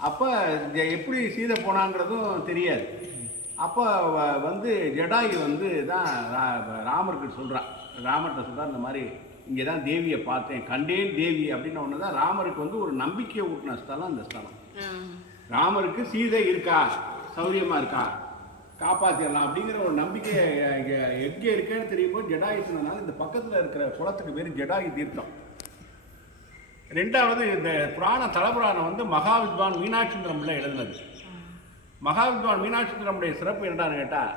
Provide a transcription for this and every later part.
அப்போ எப்படி சீதை போனாங்கிறதும் தெரியாது. அப்போ வ- வந்து ஜடாயு வந்து தான் ராமருக்கு சொல்கிறான் ராமர்கிட்ட சொல்கிறான் இந்த மாதிரி இங்கே தான் தேவியை பார்த்தேன். கண்டேன் தேவி அப்படின்ன ஒன்று தான் ராமருக்கு வந்து ஒரு நம்பிக்கையை ஊட்டின ஸ்தலம் இந்த ஸ்தலம். ராமருக்கு சீதை இருக்கா? சௌரியமா இருக்கா? காப்பாற்றிடலாம் அப்படிங்கிற ஒரு நம்பிக்கை எங்கே இருக்கேன்னு தெரியும் போது ஜடாயு சொன்னதுனால இந்த பக்கத்தில் இருக்கிற குளத்துக்கு பேர் ஜடாயு தீர்த்தம். ரெண்டாவது இந்த புராண தலபுராணம் வந்து மகாவித்வான் மீனாட்சிந்திரம் எழுதினது. மகாவித்வான் மீனாட்சிந்திரமுடைய சிறப்பு என்னடான்னு கேட்டால்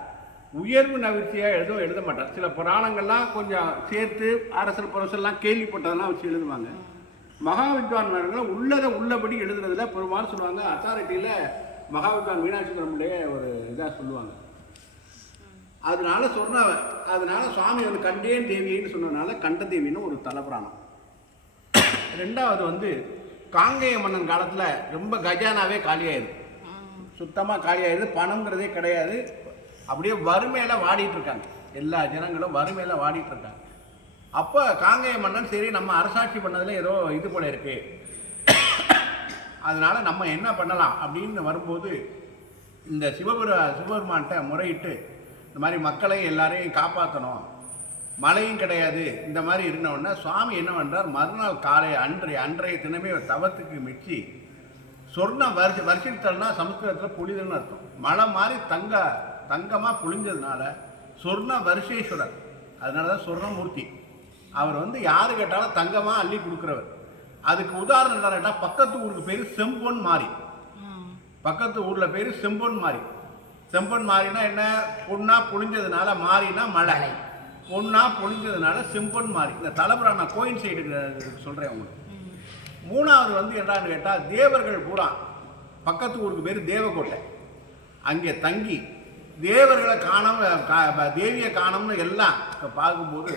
உயர்வு நவிர்ச்சியாக எழுதும் எழுத மாட்டார். சில புராணங்கள்லாம் கொஞ்சம் சேர்த்து அரசல் புரசெல்லாம் கேள்விப்பட்டதெல்லாம் வச்சு எழுதுவாங்க. மகாவித்வான் உள்ளதை உள்ளபடி எழுதுறதுல பெரும்பாலும் சொல்லுவாங்க. அத்தாரிட்டியில் மகாவித்வான் மீனாட்சிந்திரமுடைய ஒரு இதாக சொல்லுவாங்க. அதனால சொன்ன அதனால சுவாமி வந்து கண்டேன் தேவின்னு சொன்னதுனால கண்ட தேவின்னு ஒரு தலபுராணம். ரெண்டாவது வந்து காங்கேய மன்னன் காலத்தில் ரொம்ப கஜானாவே காலியாயிருது சுத்தமாக காலியாயிருது பணம்ங்கிறதே கிடையாது. அப்படியே வறுமையில் வாடிட்டு இருக்காங்க. எல்லா ஜனங்களும் வறுமையில் வாடிட்டு இருக்காங்க. அப்போ காங்கேய மன்னன் சரி நம்ம அரசாட்சி பண்ணதில் ஏதோ இது போல இருக்கு. அதனால நம்ம என்ன பண்ணலாம் அப்படின்னு வரும்போது இந்த சிவபெரு சிவபெருமான்கிட்ட முறையிட்டு இந்த மாதிரி மக்களை எல்லாரையும் காப்பாற்றணும் மழையும் கிடையாது. இந்த மாதிரி இருந்தவுடனே சுவாமி என்ன பண்ணுறார் மறுநாள் காலை அன்றைய அன்றைய தினமே தவத்துக்கு மிச்சி சொர்ணம் வருஷ வருஷத்தல்னா சமஸ்கிருதத்தில் புளிதல்னு அர்த்தம். மழை மாதிரி தங்க தங்கமாக புளிஞ்சதுனால சொர்ண வருஷேஸ்வரர் அதனால தான் சொர்ணமூர்த்தி. அவர் வந்து யார் கேட்டாலும் தங்கமாக அள்ளி கொடுக்குறவர். அதுக்கு உதாரணம் என்ன கேட்டால் பக்கத்து ஊருக்கு பேர் செம்பொன் மாறி பக்கத்து ஊரில் பேர் செம்பொன் மாறி செம்பொன் மாறினா என்ன? பொண்ணாக புழிஞ்சதுனால மாறினா மழை. ஒன்றா பொழிஞ்சதுனால சிம்பன் மாதிரி. இந்த தலைமுறை நான் கோயின் சைடு சொல்கிறேன் உங்களுக்கு. மூணாவது வந்து என்னன்னு கேட்டால் தேவர்கள் பூரா பக்கத்து ஊருக்கு பேர் தேவக்கோட்டை அங்கே தங்கி தேவர்களை காணாம கா- தேவியை காணோம்னு எல்லாம் பார்க்கும்போது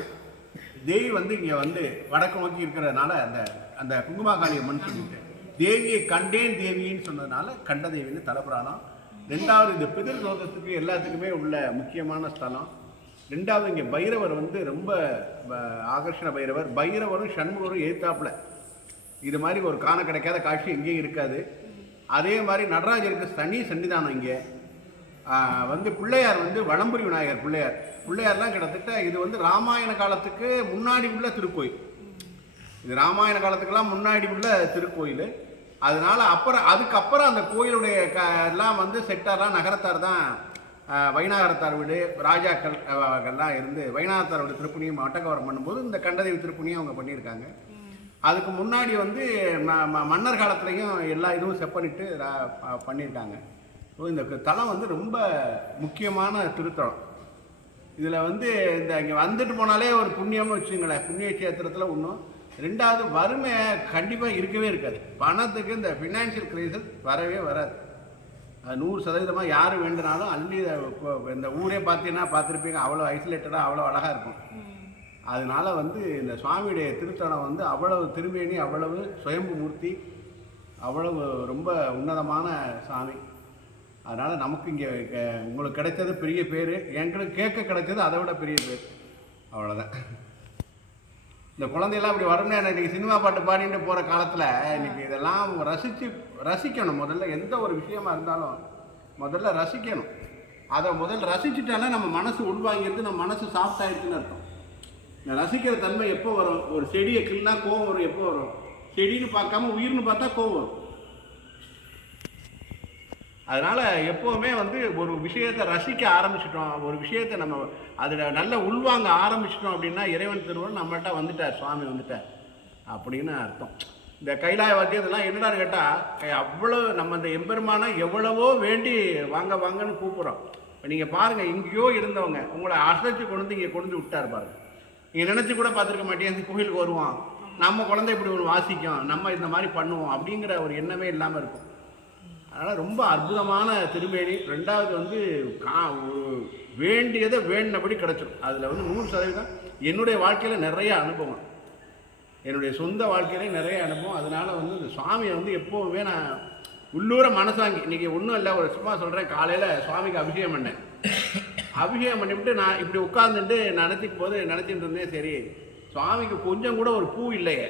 தேவி வந்து இங்கே வந்து வடக்கு நோக்கி இருக்கிறதுனால அந்த அந்த குங்குமாகாளி அம்மன் சொல்லிட்டு தேவியை கண்டேன் தேவின்னு சொன்னதுனால கண்ட தேவின்னு தலைப்புறானம் ரெண்டாவது இந்த பிதிர் தோட்டத்துக்கு எல்லாத்துக்குமே உள்ள முக்கியமான ஸ்தலம் ரெண்டாவது இங்கே பைரவர் வந்து ரொம்ப ப- ஆகர்ஷண பைரவர். பைரவரும் சண்முகரும் எதிர்த்தாப்புல இது மாதிரி ஒரு காண கிடைக்காத காட்சி எங்கேயும் இருக்காது. அதே மாதிரி நடராஜருக்கு தனி சன்னிதானம் இங்கே. வந்து பிள்ளையார் வந்து வளம்புரி விநாயகர் பிள்ளையார். பிள்ளையார்லாம் கிட்டத்தட்ட இது வந்து ராமாயண காலத்துக்கு முன்னாடி உள்ள திருக்கோயில். இது ராமாயண காலத்துக்கெல்லாம் முன்னாடி உள்ள திருக்கோயில். அதனால அப்புறம் அதுக்கப்புறம் அந்த கோயிலுடைய க எல்லாம் வந்து செட்டார்லாம் நகரத்தார் தான் வைநாகரத்தார் வீடு ராஜாக்கள் எல்லாம் இருந்து வைநாகத்தார் வீடு திருப்பணியும் அட்டகவரம் பண்ணும்போது இந்த கண்டதேவி திருப்பணியும் அவங்க பண்ணியிருக்காங்க. அதுக்கு முன்னாடி வந்து ம- ம- மன்னர் காலத்துலேயும் எல்லா இதுவும் செப்பனிட்டு பண்ணியிருக்காங்க. ஸோ இந்த தலம் வந்து ரொம்ப முக்கியமான திருத்தலம். இதில் வந்து இந்த இங்கே வந்துட்டு போனாலே ஒரு புண்ணியம்னு வச்சுங்களேன். புண்ணிய கஷேத்திரத்தில் ஒன்றும் ரெண்டாவது வறுமை கண்டிப்பாக இருக்கவே இருக்காது. பணத்துக்கு இந்த ஃபினான்ஷியல் கிரைசஸ் வரவே வராது. நூறு சதவீதமாக யார் வேண்டுனாலும் அள்ளி இந்த ஊரே பார்த்தீங்கன்னா பார்த்துருப்பீங்க அவ்வளோ ஐசோலேட்டடாக அவ்வளோ அழகாக இருக்கும். அதனால வந்து இந்த சுவாமியுடைய திருத்தலம் வந்து அவ்வளவு திருமேனி அவ்வளவு சுயம்பு மூர்த்தி அவ்வளவு ரொம்ப உன்னதமான சாமி. அதனால் நமக்கு இங்கே உங்களுக்கு கிடைச்சது பெரிய பேர். எங்களுக்கு கேட்க கிடைச்சது அதை விட பெரிய பேர். அவ்வளோதான் இந்த குழந்தையெல்லாம் இப்படி வரும்னா இன்னைக்கு சினிமா பாட்டு பாடிட்டு போகிற காலத்தில் இன்னைக்கு இதெல்லாம் ரசித்து ரசிக்கணும். முதல்ல எந்த ஒரு விஷயமா இருந்தாலும் முதல்ல ரசிக்கணும். அதை முதல்ல ரசிச்சுட்டாலே நம்ம மனசு உள்வாங்கிறது நம்ம மனசு சாஃப்ட் ஆயிடுச்சுன்னு அர்த்தம். இந்த ரசிக்கிற தன்மை எப்போ வரும்? ஒரு செடியை கிள்னா கோவம் வரும். எப்போ வரும்? செடின்னு பார்க்காம உயிர்னு பார்த்தா கோவம் வரும். அதனால் எப்போவுமே வந்து ஒரு விஷயத்தை ரசிக்க ஆரம்பிச்சிட்டோம். ஒரு விஷயத்தை நம்ம அதில் நல்ல உள்வாங்க ஆரம்பிச்சிட்டோம் அப்படின்னா இறைவன் திருவன் நம்மள்ட்ட வந்துட்டார் சுவாமி வந்துட்டார் அப்படின்னு அர்த்தம். இந்த கைலாய வாத்தியதெல்லாம் என்னடான்னு கேட்டால் அவ்வளோ நம்ம இந்த எம்பெருமானை எவ்வளவோ வேண்டி வாங்க வாங்கன்னு கூப்பிட்றோம். இப்போ நீங்கள் பாருங்கள் எங்கேயோ இருந்தவங்க உங்களை அசைச்சு கொண்டு இங்கே கொண்டு வந்து விட்டார் பாருங்கள் நீங்கள் நினச்சி கூட பார்த்துருக்க மாட்டேன் இந்த கோயிலுக்கு வருவோம் நம்ம குழந்தை இப்படி ஒரு வாசிக்கும் நம்ம இந்த மாதிரி பண்ணுவோம் அப்படிங்கிற ஒரு எண்ணமே இல்லாமல் இருக்கும். அதனால் ரொம்ப அற்புதமான திருமேனி. ரெண்டாவது வந்து கா ஒரு வேண்டியதை வேண்டினபடி கிடச்சிடும் அதில் வந்து நூறு சதவீதம் என்னுடைய வாழ்க்கையில் நிறைய அனுபவம். என்னுடைய சொந்த வாழ்க்கையிலே நிறைய அனுபவம். அதனால் வந்து இந்த சுவாமியை வந்து எப்போவுமே நான் உள்ளூர மனசாங்கி இன்றைக்கி ஒன்றும் இல்லை ஒரு சும்மா சொல்கிறேன் காலையில் சுவாமிக்கு அபிஷேகம் பண்ணேன். அபிஷேகம் பண்ணிவிட்டு நான் இப்படி உட்காந்துட்டு நினச்சிக்கும் போது நினச்சிட்டு இருந்தேன் சரி சுவாமிக்கு கொஞ்சம் கூட ஒரு பூ இல்லையே.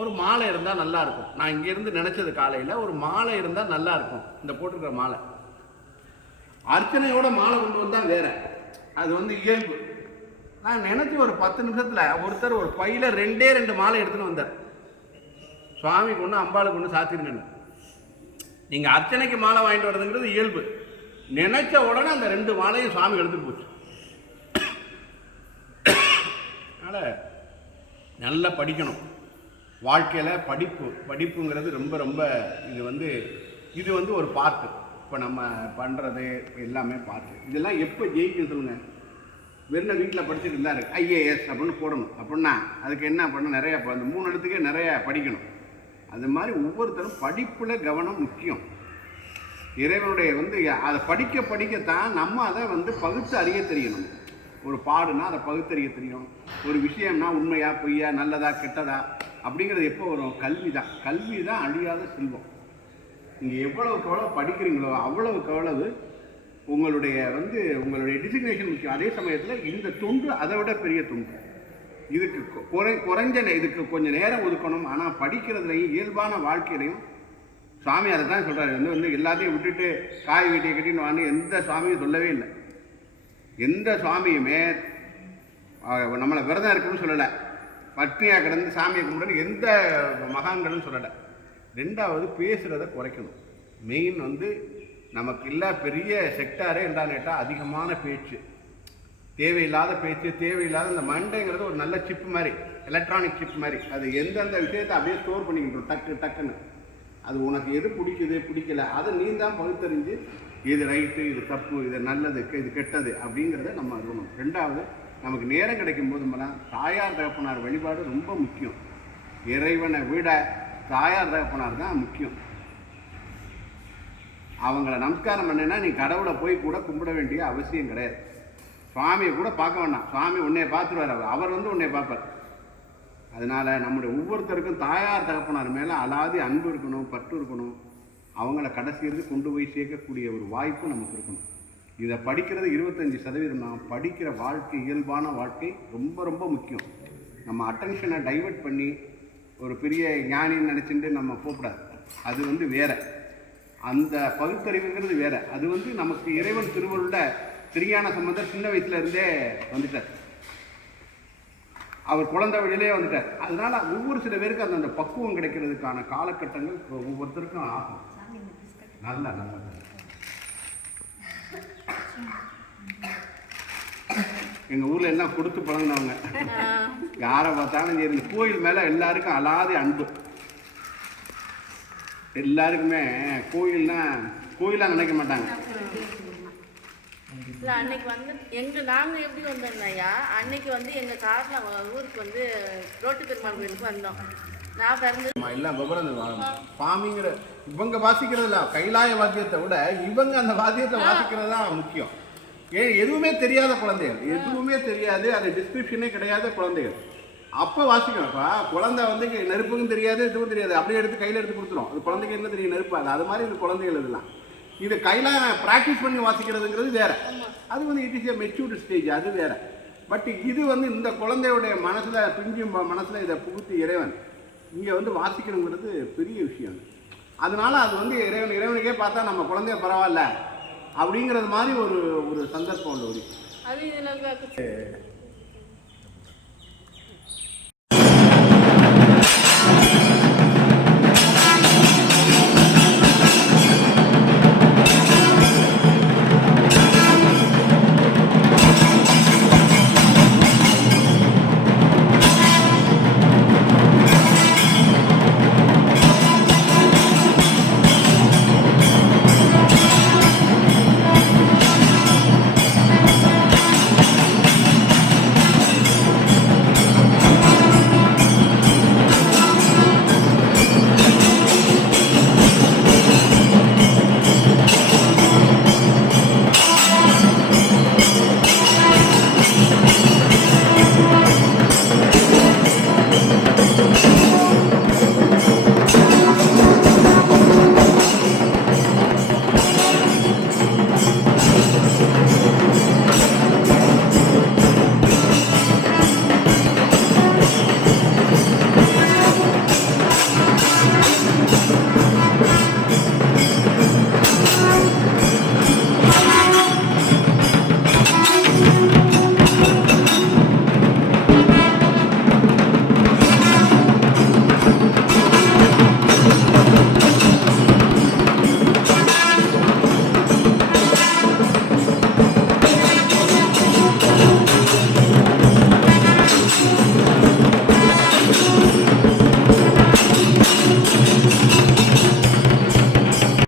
ஒரு மாலை இருந்தால் நல்லா இருக்கும். நான் இங்கேருந்து நினச்சது காலையில் ஒரு மாலை இருந்தால் நல்லா இருக்கும். இந்த போட்டிருக்கிற மாலை. அர்ச்சனையோட மாலை கொண்டு வந்தால் வேற. அது வந்து இயல்பு. நான் நினச்சி ஒரு பத்து நிமிஷத்தில் ஒருத்தர் ஒரு பையில் ரெண்டே ரெண்டு மாலை எடுத்துன்னு வந்தார். சுவாமிக்கு ஒன்று அம்பாளுக்கு ஒன்று சாத்திருங்கன்னு நீங்கள் அர்ச்சனைக்கு மாலை வாங்கிட்டு வர்றதுங்கிறது இயல்பு. நினைச்ச உடனே அந்த ரெண்டு மாலையும் சுவாமி எடுத்துட்டு போச்சு. அதனால் நல்லா படிக்கணும். வாழ்க்கையில் படிப்பு படிப்புங்கிறது ரொம்ப ரொம்ப இது வந்து இது வந்து ஒரு பார்ட்டு இப்போ நம்ம பண்ணுறது எல்லாமே பார்ட்டு இதெல்லாம் எப்போ ஜெயிக்கும் சொல்லுங்க? வெறும் வீட்டில் படிச்சுட்டு இருந்தாரு ஐஏஎஸ் அப்படின்னு போடணும். அப்படின்னா அதுக்கு என்ன பண்ண நிறைய இப்போ அந்த மூணு இடத்துக்கே நிறைய படிக்கணும். அது மாதிரி ஒவ்வொருத்தரும் படிப்பில் கவனம் முக்கியம். இறைவனுடைய வந்து அதை படிக்க படிக்கத்தான் நம்ம அதை வந்து பகுத்து அறிய தெரியணும். ஒரு பாடுனா அதை பகுத்தறிய தெரியும். ஒரு விஷயம்னா உண்மையா பொய்யா நல்லதா கெட்டதா அப்படிங்கிறது எப்போ வரும்? கல்வி தான் கல்வி தான் அழியாத செல்வம். நீங்கள் எவ்வளவுக்கு எவ்வளோ படிக்கிறீங்களோ அவ்வளவுக்கு அவ்வளவு உங்களுடைய வந்து உங்களுடைய டிசிக்னேஷன் முக்கியம். அதே சமயத்தில் இந்த தொண்டு அதை விட பெரிய தொண்டு. இதுக்கு குறை குறைஞ்ச நே- இதுக்கு கொஞ்சம் நேரம் ஒதுக்கணும். ஆனால் படிக்கிறதுலையும் இயல்பான வாழ்க்கையிலையும் சுவாமி அதை தான் சொல்கிறாரு வந்து வந்து எல்லாத்தையும் விட்டுட்டு காய் வீட்டியை கட்டின்னு வான்னு எந்த சுவாமியும் சொல்லவே இல்லை. எந்த சுவாமியுமே நம்மளை விரதம் இருக்குன்னு சொல்லலை. பட்னியாக கிடந்து சாமியை கும்பிடணும் எந்த மகான்களும் சொல்லலை. ரெண்டாவது பேசுகிறத குறைக்கணும். மெயின் வந்து நமக்கு இல்லை பெரிய செக்டாரே என்னன்னு கேட்டால் அதிகமான பேச்சு. தேவையில்லாத பேச்சு தேவையில்லாத இந்த மண்டைங்கிறது ஒரு நல்ல சிப் மாதிரி எலக்ட்ரானிக் சிப் மாதிரி. அது எந்தெந்த விஷயத்தை அப்படியே ஸ்டோர் பண்ணிக்கிட்டு டக்கு டக்குன்னு. அது உனக்கு எது பிடிக்குது பிடிக்கல அதை நீ தான் பகுத்தறிஞ்சு இது ரைட்டு இது தப்பு இது நல்லது கெ- இது கெட்டது அப்படிங்கிறத நம்ம அறியணும் ரெண்டாவது நமக்கு நேரம் கிடைக்கும் போதுமெல்லாம் தாயார் தகப்பனார் வழிபாடு ரொம்ப முக்கியம். இறைவனை விட தாயார் தகப்பனார் தான் முக்கியம். அவங்கள நமஸ்காரம் பண்ணேன்னா நீ கடவுளை போய் கூட கும்பிட வேண்டிய அவசியம் கிடையாது. சுவாமியை கூட பார்க்க வேண்டாம். சுவாமி உன்னைய பார்த்துருவார் அவர். அவர் வந்து உன்னைய பார்ப்பார். அதனால நம்முடைய ஒவ்வொருத்தருக்கும் தாயார் தகப்பனார் மேலே அலாதி அன்பு இருக்கணும் பற்று இருக்கணும். அவங்கள கடைசி கொண்டு போய் சேர்க்கக்கூடிய ஒரு வாய்ப்பு நமக்கு இருக்கணும். இதை படிக்கிறது இருபத்தஞ்சி சதவீதம். தான் படிக்கிற வாழ்க்கை இயல்பான வாழ்க்கை ரொம்ப ரொம்ப முக்கியம். நம்ம அட்டென்ஷனை டைவர்ட் பண்ணி ஒரு பெரிய ஞானின்னு நினச்சிட்டு நம்ம போகக்கூடாது. அது வந்து வேற. அந்த பகுத்தறிவுங்கிறது வேற. அது வந்து நமக்கு இறைவன் திருவருள்ல திருஞான சம்பந்தர் சின்ன வயசுல இருந்தே வந்துட்டார். அவர் குழந்தை வழியிலே வந்துட்டார். அதனால ஒவ்வொரு சில பேருக்கு அந்த அந்த பக்குவம் கிடைக்கிறதுக்கான காலகட்டங்கள் ஒவ்வொருத்தருக்கும் ஆகும். நல்ல நல்ல. எங்க ஊர்ல எல்லாம் கொடுத்து பழங்கினவங்க யாரை பார்த்தாலும் சரி இந்த கோயில் மேல எல்லாருக்கும் அலாதி அன்பு. எல்லாருக்குமே கோயில்னா கோயிலாக நினைக்க மாட்டாங்க. இல்லை அன்னைக்கு வந்து எங்கள் நாங்கள் எப்படி வந்தோம்னாயா அன்னைக்கு வந்து எங்கள் காரில் ஊருக்கு வந்து ரோட்டு பெருமாள் கோயிலுக்கு வந்தோம். நான் பிறந்து எல்லாம் விவரம் சுவாமிங்கிற இவங்க வாசிக்கிறதுல கைலாய வாத்தியத்தை விட இவங்க அந்த வாத்தியத்தை வாசிக்கிறது தான் முக்கியம். ஏன் எதுவுமே தெரியாத குழந்தைகள். எதுவுமே தெரியாது. அது டிஸ்கிரிப்ஷனே கிடையாத குழந்தைகள். அப்போ வாசிக்கணும்ப்பா குழந்தை வந்து நெருப்புக்கும் தெரியாது எதுவும் தெரியாது. அப்படியே எடுத்து கையில் எடுத்து கொடுத்துரும். அது குழந்தைக்கு என்ன தெரியும்? நெருப்பு. அது அது மாதிரி இந்த குழந்தைகள் இதெல்லாம். இது கையில் ப்ராக்டிஸ் பண்ணி வாசிக்கிறதுங்கிறது வேற. அது வந்து it is a matured stage அது வேற. பட் இது வந்து இந்த குழந்தையுடைய மனசில் பிஞ்சு மனசில் இதை புகுத்தி இறைவன் இங்கே வந்து வாசிக்கணுங்கிறது பெரிய விஷயம். அதனால் அது வந்து இறைவன் இறைவனுக்கே பார்த்தா நம்ம குழந்தைய பரவாயில்ல அப்படிங்கிறது மாதிரி ஒரு ஒரு சந்தர்ப்பம் உள்ள ஒரு அது